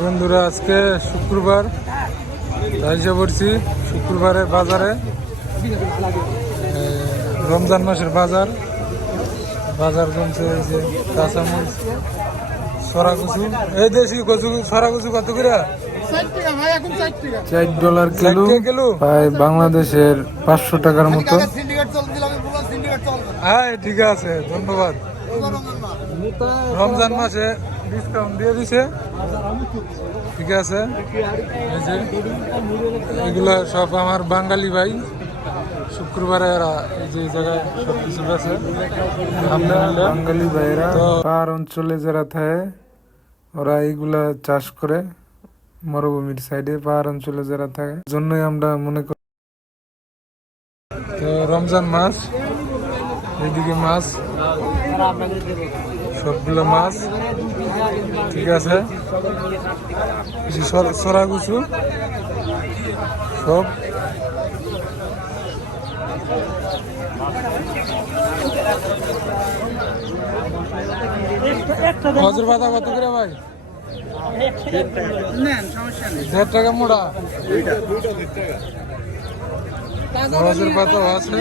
বন্ধুরা আজকে শুক্রবার এসে পড়ছি শুক্রবারে বাজারে রমজান মাসের বাজার জমছে এই যে কাঁচামরিচ সরা কচু এই দেশি কচু সরা কচু কত করে $4 কিলো প্রায় বাংলাদেশের 500 টাকার মতো। হ্যাঁ ঠিক আছে ধন্যবাদ। রমজান মাসে ডিসকাউন্ট দিয়ে দিছে ঠিক আছে। এই যে এগুলা সব আমার বাঙালি ভাই শুক্রবারে এরা এই যে জায়গায় সব কিছু আছে বাঙালি ভাইরা পাহাড় অঞ্চলে যারা থাকে ওরা এইগুলা চাষ করে মরুভূমির সাইডে পাহাড় অঞ্চলে যারা থাকে জন্যই আমরা মনে করি। তো রমজান মাস এইদিকে মাছ সবগুলো মাছ ঠিক আছে সরা কুচু সব খজুর পাতা কত করে ভাই? 1.5 টাকা মোড়া। খজুর পাতা আছে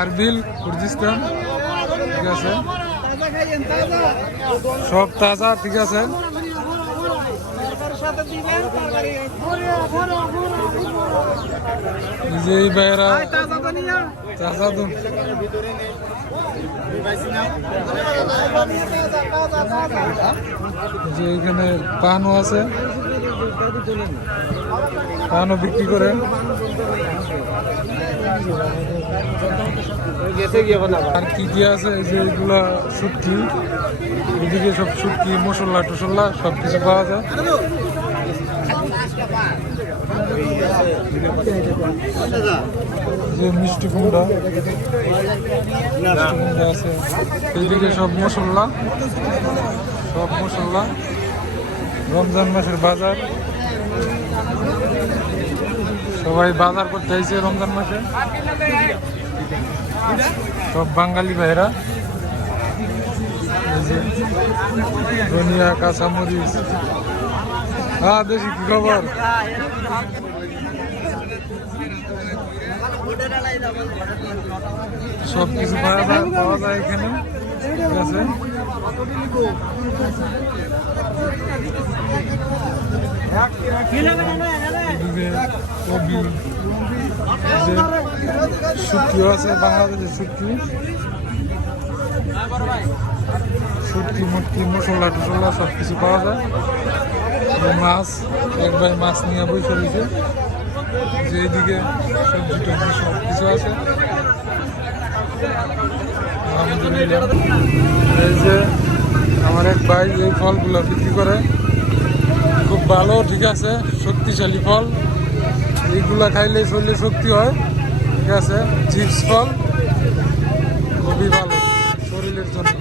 আরবিল কুর্দিস্তান ঠিক আছে সব তাজা ঠিক আছে। এই ভাইয়েরা তাজা দুধ যে এখানে পানও আছে পানও বিক্রি করে আর কি কি আছে এই যে এগুলা শুটকি এদিকে সব শুটকি মশলা টসলা সব কিছু পাওয়া যায়। যে মিষ্টি কুমড়া আছে এইদিকে সব মশলা রমজান মাসের বাজার সবাই বাজার করতে আইছে রমজান মাসে সব বাঙালি ভাইরা। ধনিয়া কাঁচামরিচ হ্যাঁ দেশি কি খবর? সব কিছু পাওয়া যায় এখানে ঠিক আছে। কবি শুটকিও আছে বাংলাদেশের শুটকি মুটকি মশলা টসলা সব কিছু পাওয়া যায়। মাছ এক ভাই মাছ নিয়ে বসে রয়েছে যে এইদিকে সবজি টবজি সব কিছু আছে। এই যে আমার এক ভাই এই ফলগুলো বিক্রি করে খুব ভালো ঠিক আছে শক্তিশালী ফল এইগুলা খাইলে শরীরে শক্তি হয় ঠিক আছে। চিপস ফল খুবই ভালো শরীরের জন্য।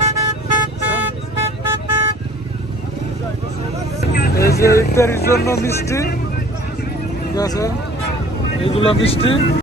এই যে ইফতারির জন্য মিষ্টি ঠিক আছে এইগুলো মিষ্টি।